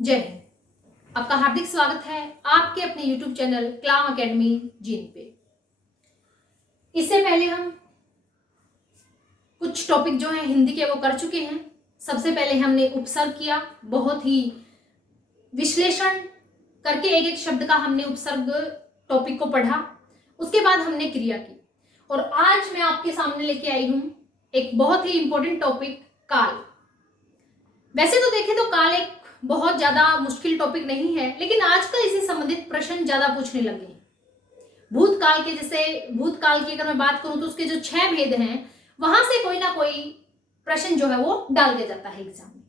जय हिंद। आपका हार्दिक स्वागत है आपके अपने YouTube channel claim academy gene पे। इससे पहले हम कुछ टॉपिक जो है हिंदी के वो कर चुके हैं। सबसे पहले हमने उपसर्ग किया, बहुत ही विश्लेषण करके एक एक शब्द का हमने उपसर्ग टॉपिक को पढ़ा। उसके बाद हमने क्रिया की और आज मैं आपके सामने लेके आई हूं एक बहुत ही इंपॉर्टेंट टॉपिक, काल। वैसे तो देखें तो काल एक बहुत ज्यादा मुश्किल टॉपिक नहीं है, लेकिन आजकल इससे संबंधित प्रश्न ज्यादा पूछने लगे हैं। भूतकाल के, जैसे भूतकाल की अगर मैं बात करूं तो उसके जो 6 भेद हैं वहां से कोई ना कोई प्रश्न जो है वो डाल दिया जाता है एग्जाम में।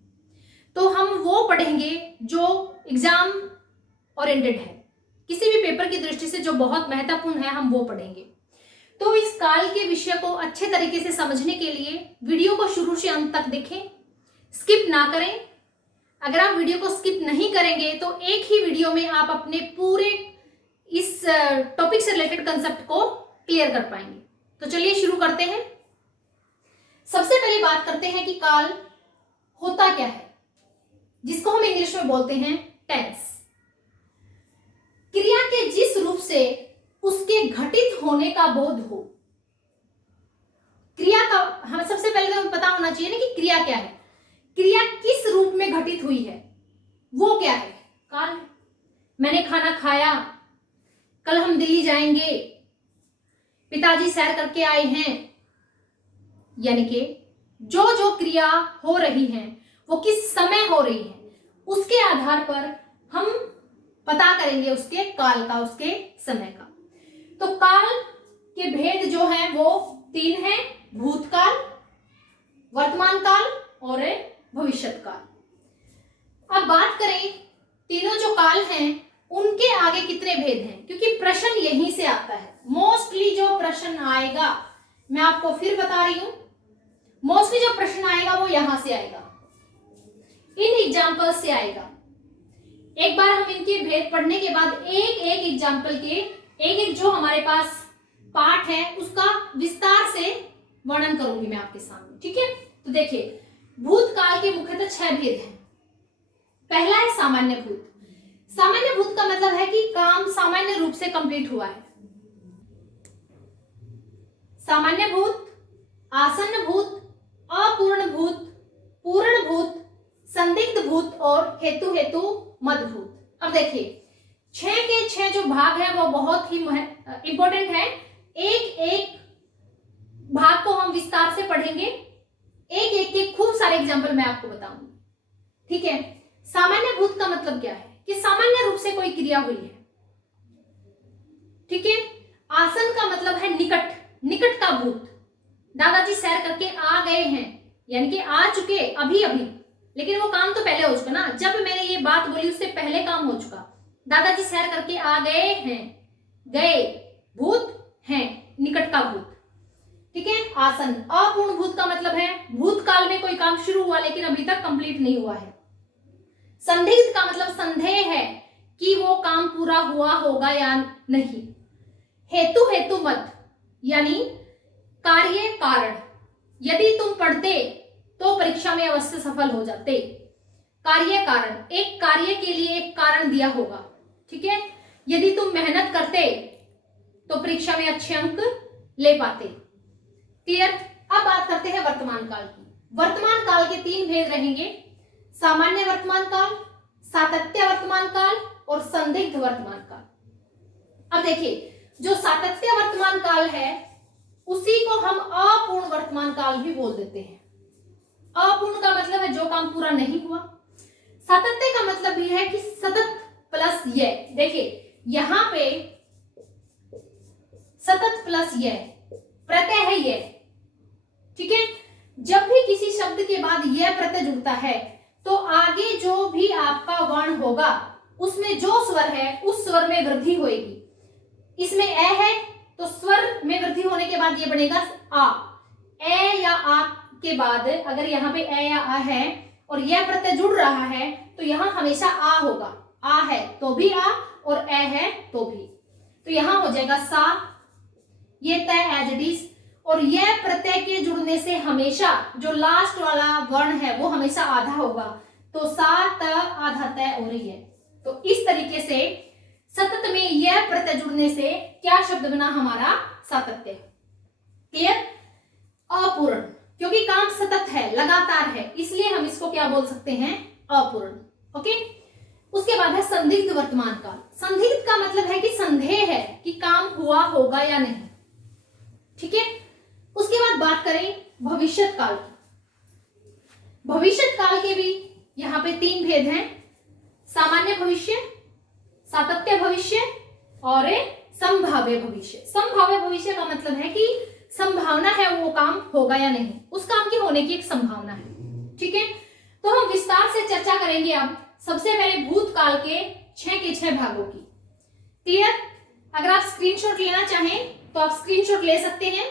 तो हम वो पढ़ेंगे जो एग्जाम ओरिएंटेड है, किसी भी पेपर की दृष्टि से जो बहुत महत्वपूर्ण है, हम वो पढ़ेंगे। तो इस काल के विषय को अच्छे तरीके से समझने के लिए वीडियो को शुरू से अंत तक देखें, स्किप ना करें। अगर आप वीडियो को स्किप नहीं करेंगे तो एक ही वीडियो में आप अपने पूरे इस टॉपिक से रिलेटेड कंसेप्ट को क्लियर कर पाएंगे। तो चलिए शुरू करते हैं। सबसे पहले बात करते हैं कि काल होता क्या है, जिसको हम इंग्लिश में बोलते हैं टेंस। क्रिया के जिस रूप से उसके घटित होने का बोध हो। क्रिया का हमें सबसे पहले तो पता होना चाहिए ना कि क्रिया क्या है। क्रिया किस रूप में घटित हुई है वो क्या है, काल। मैंने खाना खाया, कल हम दिल्ली जाएंगे, पिताजी सैर करके आए हैं। यानी कि जो जो क्रिया हो रही है वो किस समय हो रही है, उसके आधार पर हम पता करेंगे उसके काल का, उसके समय का। तो काल के भेद जो हैं वो 3 हैं, भूतकाल, वर्तमान काल और भविष्यत काल। अब बात करें तीनों जो काल हैं उनके आगे कितने भेद हैं, क्योंकि प्रश्न यहीं से आता है। मोस्टली जो प्रश्न आएगा, मैं आपको फिर बता रही हूं, मोस्टली जो प्रश्न आएगा वो यहां से आएगा, इन एग्जाम्पल से आएगा। एक बार हम इनके भेद पढ़ने के बाद एक एक एग्जाम्पल के एक एक जो हमारे पास पार्ट है उसका विस्तार से वर्णन करूंगी मैं आपके सामने, ठीक है। तो देखिए, भूतकाल के मुख्यतः 6 भेद हैं। पहला है सामान्य भूत। सामान्य भूत का मतलब है कि काम सामान्य रूप से कंप्लीट हुआ है। सामान्य भूत, आसन्न भूत, अपूर्ण भूत, पूर्ण भूत, संदिग्ध भूत और हेतु हेतु मद भूत। अब देखिए, 6 के 6 जो भाग है वो बहुत ही इंपॉर्टेंट है। एक एक भाग को हम विस्तार से पढ़ेंगे, एक एक के खूब सारे एग्जाम्पल मैं आपको बताऊंगी, ठीक है। सामान्य भूत का मतलब क्या है कि सामान्य रूप से कोई क्रिया हुई है, ठीक है। आसन का मतलब है निकट, निकट का भूत। दादाजी सैर करके आ गए हैं, यानी कि आ चुके अभी अभी, लेकिन वो काम तो पहले हो चुका ना, जब मैंने ये बात बोली उससे पहले काम हो चुका। दादाजी सैर करके आ गए हैं, गए, भूत हैं, निकट का भूत, ठीक है। आसन। अपूर्ण भूत का मतलब है भूतकाल में कोई काम शुरू हुआ लेकिन अभी तक कंप्लीट नहीं हुआ है। संदिग्ध का मतलब संदेह है कि वो काम पूरा हुआ होगा या नहीं। हेतु हेतु मत, यानी कार्य कारण। यदि तुम पढ़ते तो परीक्षा में अवश्य सफल हो जाते। कार्य कारण, एक कार्य के लिए एक कारण दिया होगा, ठीक है। यदि तुम मेहनत करते तो परीक्षा में अच्छे अंक ले पाते। क्लियर। अब बात करते हैं वर्तमान काल की। वर्तमान काल के 3 भेद रहेंगे, सामान्य वर्तमान काल, सातत्य वर्तमान काल और संदिग्ध वर्तमान काल। अब देखिए, जो सातत्य वर्तमान काल है उसी को हम अपूर्ण वर्तमान काल भी बोल देते हैं। अपूर्ण का मतलब है जो काम पूरा नहीं हुआ। सातत्य का मतलब भी है कि सतत प्लस ये, देखिए यहां पे सतत प्लस ये प्रत्यय है ये, ठीक है। जब भी किसी शब्द के बाद यह प्रत्यय जुड़ता है तो आगे जो भी आपका वर्ण होगा उसमें जो स्वर है उस स्वर में वृद्धि होगी। इसमें ए है तो स्वर में वृद्धि होने के बाद ये बनेगा आ। ए या आ के बाद अगर यहाँ पे ए या आ है और यह प्रत्यय जुड़ रहा है तो यहाँ हमेशा आ होगा। आ है तो भी आ और ए है तो भी, तो यहाँ हो जाएगा सा, ये तय एज इट इज। और यह प्रत्यय के जुड़ने से हमेशा जो लास्ट वाला वर्ण है वो हमेशा आधा होगा, तो सा त आधा तय हो रही है। तो इस तरीके से सतत में यह प्रत्यय जुड़ने से क्या शब्द बना हमारा? सातत्य। क्लियर? अपूर्ण, क्योंकि काम सतत है, लगातार है, इसलिए हम इसको क्या बोल सकते हैं? अपूर्ण। ओके। उसके बाद है संदिग्ध वर्तमान काल। संदिग्ध का मतलब है कि संदेह है कि काम हुआ होगा या नहीं। ठीक है। उसके बाद बात करें भविष्यत काल की। भविष्यत काल के भी यहां पे 3 भेद हैं, सामान्य भविष्य, सातत्य भविष्य और संभाव्य भविष्य। संभाव्य भविष्य का मतलब है कि संभावना है वो काम होगा या नहीं, उस काम के होने की एक संभावना है। ठीक है। तो हम विस्तार से चर्चा करेंगे अब सबसे पहले भूतकाल के 6 के 6 भागों की। क्लियर? अगर आप स्क्रीनशॉट लेना चाहें तो आप स्क्रीनशॉट ले सकते हैं।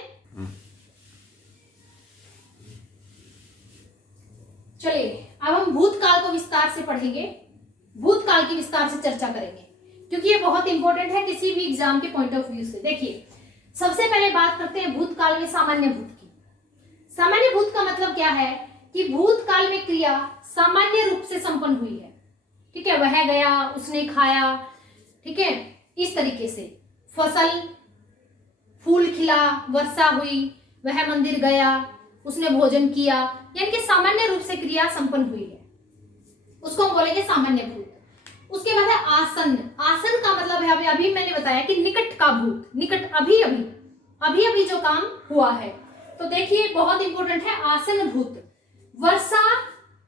चलिए अब हम भूतकाल को विस्तार से पढ़ेंगे, भूतकाल की विस्तार से चर्चा करेंगे, क्योंकि ये बहुत इंपॉर्टेंट है किसी भी एग्जाम के पॉइंट ऑफ व्यू से। देखिए सबसे पहले बात करते हैं भूतकाल में सामान्य भूत की। सामान्य भूत का मतलब क्या है कि भूतकाल में क्रिया सामान्य रूप से संपन्न हुई है। ठीक है, वह गया, उसने खाया, ठीक है, इस तरीके से फसल, फूल खिला, वर्षा हुई, वह मंदिर गया, उसने भोजन किया, यानी कि सामान्य रूप से क्रिया संपन्न हुई है, उसको हम बोलेंगे सामान्य भूत। उसके बाद है आसन्न। आसन का मतलब है अभी मैंने बताया कि निकट का भूत, निकट, अभी अभी जो काम हुआ है। तो देखिए बहुत इंपॉर्टेंट है आसन भूत। वर्षा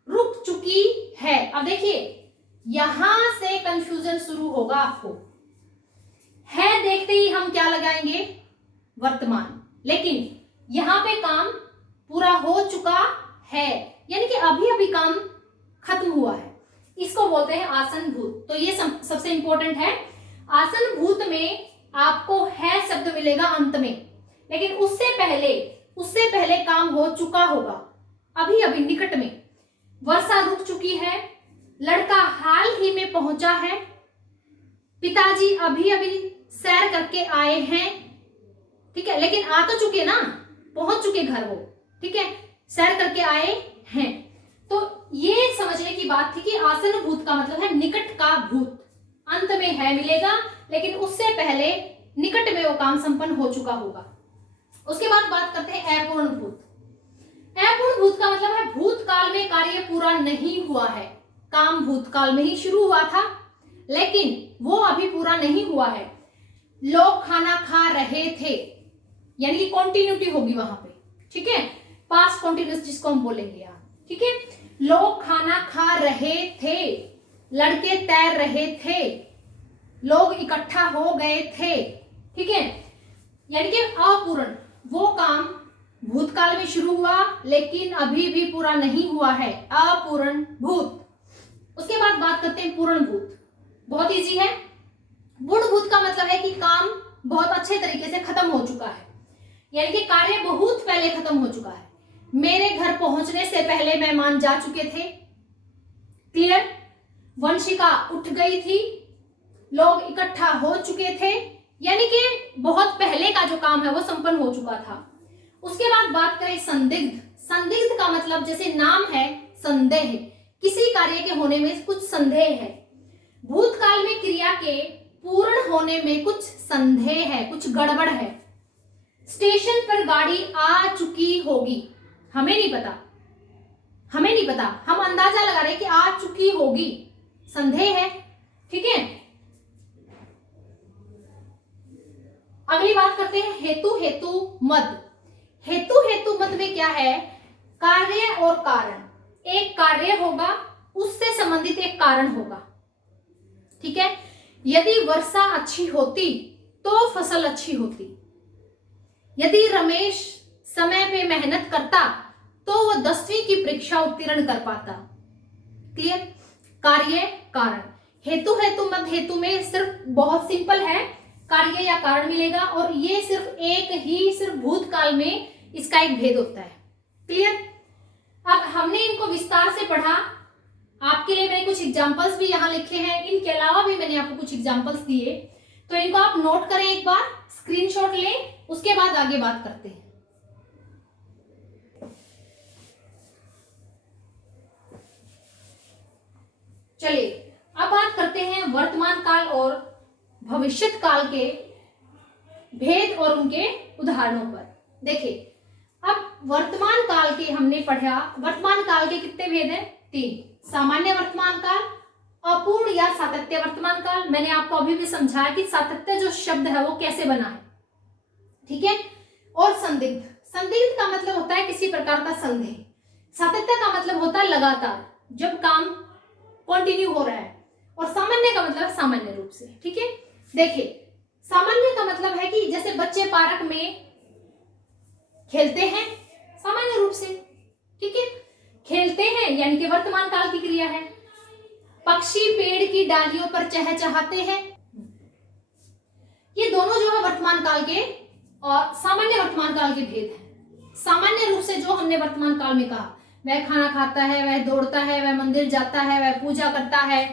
रुक चुकी है। अब देखिए यहां से कंफ्यूजन शुरू होगा आपको। है देखते ही हम क्या लगाएंगे? वर्तमान। लेकिन यहां पे काम पूरा हो चुका है, यानी कि अभी अभी काम खत्म हुआ है, इसको बोलते हैं आसन भूत। तो ये सबसे इंपॉर्टेंट है। आसन भूत में आपको है शब्द मिलेगा अंत में, लेकिन उससे पहले काम हो चुका होगा, अभी अभी निकट में। वर्षा रुक चुकी है, लड़का हाल ही में पहुंचा है, पिताजी अभी अभी सैर करके आए हैं। ठीक है, लेकिन आ तो चुके ना, पहुंच चुके घर वो, ठीक है, सैर करके आए हैं। तो ये समझने की बात थी कि आसन भूत का मतलब है निकट का भूत, अंत में है मिलेगा, लेकिन उससे पहले निकट में वो काम संपन्न हो चुका होगा। उसके बाद बात करते हैं अपूर्ण भूत। अपूर्ण भूत का मतलब है भूतकाल में कार्य पूरा नहीं हुआ है, काम भूतकाल में ही शुरू हुआ था लेकिन वो अभी पूरा नहीं हुआ है। लोग खाना खा रहे थे, यानी कि कॉन्टिन्यूटी होगी वहां पे। ठीक है, पास्ट कॉन्टिन्यूस जिसको हम बोलेंगे यहाँ। ठीक है, लोग खाना खा रहे थे, लड़के तैर रहे थे, लोग इकट्ठा हो गए थे। ठीक है, यानी कि अपूर्ण, वो काम भूतकाल में शुरू हुआ लेकिन अभी भी पूरा नहीं हुआ है, अपूर्ण भूत। उसके बाद बात करते हैं पूर्ण भूत। बहुत इजी है। पूर्ण भूत का मतलब है कि काम बहुत अच्छे तरीके से खत्म हो चुका है, यानी कि कार्य बहुत पहले खत्म हो चुका है। मेरे घर पहुंचने से पहले मेहमान जा चुके थे। क्लियर? वंशिका उठ गई थी, लोग इकट्ठा हो चुके थे, यानी कि बहुत पहले का जो काम है वो संपन्न हो चुका था। उसके बाद बात करें संदिग्ध। संदिग्ध का मतलब जैसे नाम है संदेह, किसी कार्य के होने में कुछ संदेह है। भूतकाल में क्रिया के पूर्ण होने में कुछ संदेह है, कुछ गड़बड़ है। स्टेशन पर गाड़ी आ चुकी होगी, हमें नहीं पता, हम अंदाजा लगा रहे हैं कि आ चुकी होगी, संदेह है। ठीक है, अगली बात करते हैं हेतु हेतु मद। हेतु हेतु मद में क्या है? कार्य और कारण। एक कार्य होगा, उससे संबंधित एक कारण होगा। ठीक है, यदि वर्षा अच्छी होती तो फसल अच्छी होती, यदि रमेश समय पे मेहनत करता तो वह 10वीं की परीक्षा उत्तीर्ण कर पाता। क्लियर? कार्य कारण। हेतु हेतु मद हेतु में सिर्फ बहुत सिंपल है, कार्य या कारण मिलेगा, और ये सिर्फ भूतकाल में इसका एक भेद होता है। क्लियर? अब हमने इनको विस्तार से पढ़ा, आपके लिए मैंने कुछ एग्जांपल्स भी यहाँ लिखे हैं, इनके अलावा भी मैंने आपको कुछ एग्जांपल्स दिए, तो इनको आप नोट करें, एक बार स्क्रीनशॉट लें, उसके बाद आगे बात करते हैं। चलिए अब बात करते हैं वर्तमान काल और भविष्यत काल के भेद और उनके उदाहरणों पर। देखिए अब वर्तमान काल के हमने पढ़ा, वर्तमान काल के कितने भेद हैं? 3। सामान्य वर्तमान काल, अपूर्ण या सातत्य वर्तमान काल। मैंने आपको अभी भी समझाया कि सातत्य जो शब्द है वो कैसे बना है, ठीक है। और संदिग्ध, संदिग्ध का मतलब होता है किसी प्रकार का संदेह। सातत्य का मतलब होता है लगातार, जब काम कंटिन्यू हो रहा है। और सामान्य का मतलब सामान्य रूप से, ठीक है। देखिए सामान्य का मतलब है कि जैसे बच्चे पार्क में खेलते हैं सामान्य रूप से, ठीक है। खेलते हैं यानी कि वर्तमान काल की क्रिया है। पक्षी पेड़ की डालियों पर चहचहाते हैं, ये दोनों जो है वर्तमान काल के और सामान्य वर्तमान काल के भेद हैं। सामान्य रूप से जो हमने वर्तमान काल में कहा, वह खाना खाता है, वह दौड़ता है, वह मंदिर जाता है, वह पूजा करता है,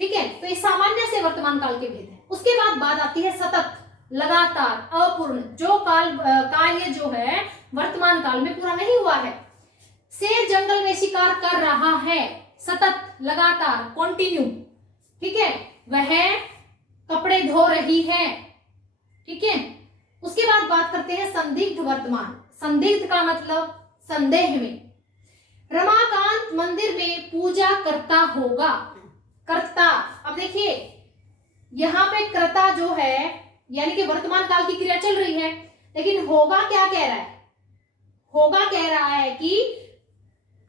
ठीक है। तो ये सामान्य से वर्तमान काल के भेद है। उसके बाद बात आती है सतत, लगातार, अपूर्ण, जो कार्य जो है वर्तमान काल में पूरा नहीं हुआ है। शेर जंगल में शिकार कर रहा है, सतत, लगातार, कंटिन्यू, ठीक है। वह कपड़े धो रही है, ठीक है। उसके बाद बात करते हैं संदिग्ध वर्तमान। संदिग्ध का मतलब संदेह में। रमाकांत मंदिर में पूजा करता होगा, करता। अब देखिए यहां पे कर्ता जो है यानी कि वर्तमान काल की क्रिया चल रही है, लेकिन होगा क्या कह रहा है? होगा कह रहा है कि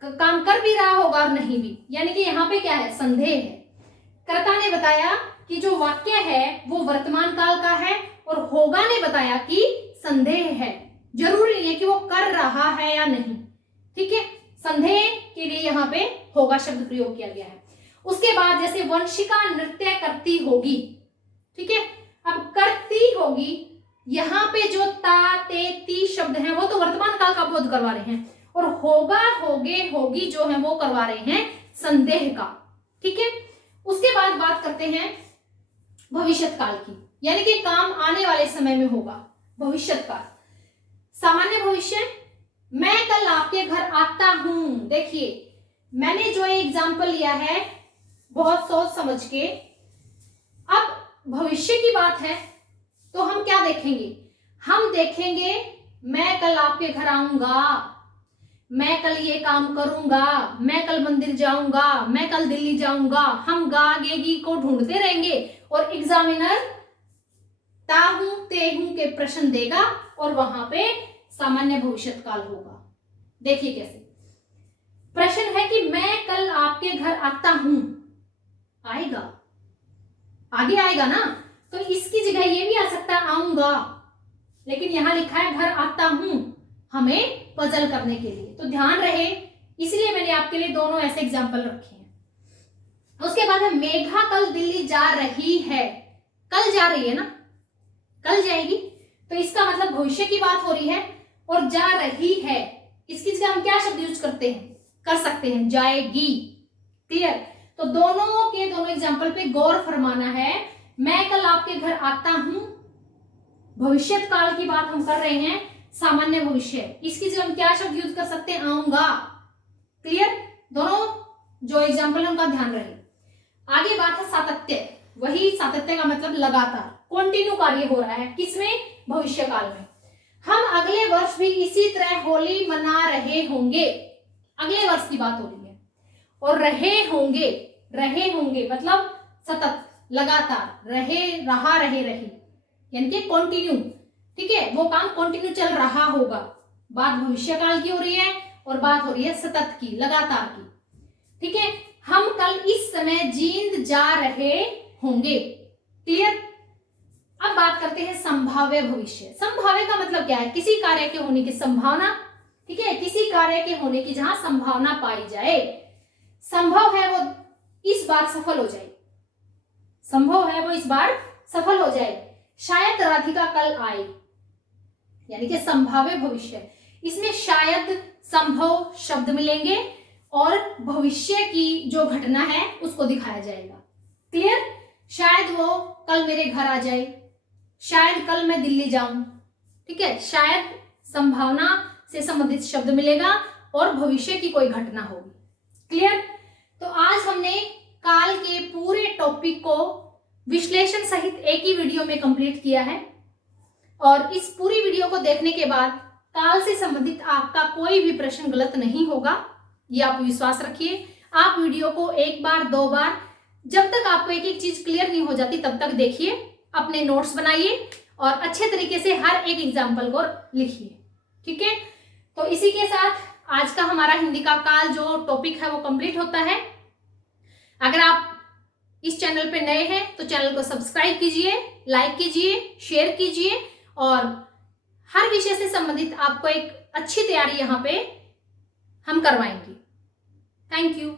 काम कर भी रहा होगा और नहीं भी, यानी कि यहाँ पे क्या है? संदेह है। कर्ता ने बताया कि जो वाक्य है वो वर्तमान काल का है और होगा ने बताया कि संदेह है। जरूरी नहीं है कि वो कर रहा है या नहीं, ठीक है। संदेह के लिए यहाँ पे होगा शब्द प्रयोग किया गया है। उसके बाद जैसे वंशिका नृत्य करती होगी, ठीक है। अब करती होगी, यहाँ पे जो ता ते ती शब्द हैं वो तो वर्तमान काल का बोध करवा रहे हैं, और होगा होगे होगी जो है वो करवा रहे हैं संदेह का, ठीक है। उसके बाद बात करते हैं भविष्यत काल की, यानी कि काम आने वाले समय में होगा। भविष्यत काल, सामान्य भविष्य, मैं कल आपके घर आता हूं। देखिए मैंने जो एग्जाम्पल लिया है बहुत सोच समझ के। अब भविष्य की बात है तो हम क्या देखेंगे? हम देखेंगे मैं कल आपके घर आऊंगा, मैं कल ये काम करूंगा, मैं कल मंदिर जाऊंगा, मैं कल दिल्ली जाऊंगा। हम गा गे गी को ढूंढते रहेंगे और एग्जामिनर ता हूं ते हूं के प्रश्न देगा और वहां पे सामान्य भविष्यत काल होगा। देखिए कैसे प्रश्न है कि मैं कल आपके घर आता हूं, आएगा, आगे आएगा ना, तो इसकी जगह ये भी आ सकता है आऊंगा, लेकिन यहां लिखा है घर आता हूं, हमें पजल करने के लिए। तो ध्यान रहे, इसलिए मैंने आपके लिए दोनों ऐसे एग्जाम्पल रखे हैं। उसके बाद है मेघा कल दिल्ली जा रही है। कल जा रही है ना, कल जाएगी, तो इसका मतलब भविष्य की बात हो रही है। और जा रही है, इसकी जगह हम क्या शब्द यूज करते हैं, कर सकते हैं जाएगी। क्लियर? तो दोनों के दोनों एग्जाम्पल पे गौर फरमाना है। मैं कल आपके घर आता हूं, भविष्यत काल की बात हम कर रहे हैं, सामान्य भविष्य, इसकी जगह हम क्या शब्द यूज कर सकते हैं, आऊंगा। क्लियर? दोनों जो एग्जाम्पल है उनका ध्यान रहे। आगे बात है सातत्य। वही सातत्य का मतलब लगातार, कंटिन्यू कार्य हो रहा है, किसमें? भविष्य काल में। हम अगले वर्ष भी इसी तरह होली मना रहे होंगे, अगले वर्ष की बात हो रही है। और रहे होंगे, रहे होंगे मतलब सतत, लगातार, रहे, रहा, रहे, रही, यानी कि कंटिन्यू, ठीक है। वो काम कंटिन्यू चल रहा होगा। बात भविष्य काल की हो रही है और बात हो रही है सतत की, लगातार की, ठीक है। हम कल इस समय जींद जा रहे होंगे। क्लियर? अब बात करते हैं संभाव्य भविष्य। संभाव्य का मतलब क्या है? किसी कार्य के होने की संभावना, ठीक है, किसी कार्य के होने की जहां संभावना पाई जाए। संभव है वो इस बार सफल हो जाए, संभव है वो इस बार सफल हो जाए। शायद राधिका कल आए, यानी कि संभाव्य भविष्य। इसमें शायद, संभव शब्द मिलेंगे और भविष्य की जो घटना है उसको दिखाया जाएगा। क्लियर? शायद वो कल मेरे घर आ जाए, शायद कल मैं दिल्ली जाऊं, ठीक है। शायद संभावना से संबंधित शब्द मिलेगा और भविष्य की कोई घटना होगी। क्लियर? तो आज हमने काल के पूरे टॉपिक को विश्लेषण सहित एक ही वीडियो में कंप्लीट किया है। और इस पूरी वीडियो को देखने के बाद काल से संबंधित आपका कोई भी प्रश्न गलत नहीं होगा, ये आप विश्वास रखिए। आप वीडियो को एक बार, 2 बार, जब तक आपको एक एक चीज क्लियर नहीं हो जाती तब तक देखिए, अपने नोट्स बनाइए और अच्छे तरीके से हर एक एग्जाम्पल को लिखिए। ठीक है, तो इसी के साथ आज का हमारा हिंदी का काल जो टॉपिक है वो कंप्लीट होता है। अगर आप इस चैनल पे नए हैं तो चैनल को सब्सक्राइब कीजिए, लाइक कीजिए, शेयर कीजिए और हर विषय से संबंधित आपको एक अच्छी तैयारी यहाँ पे हम करवाएंगे। Thank you.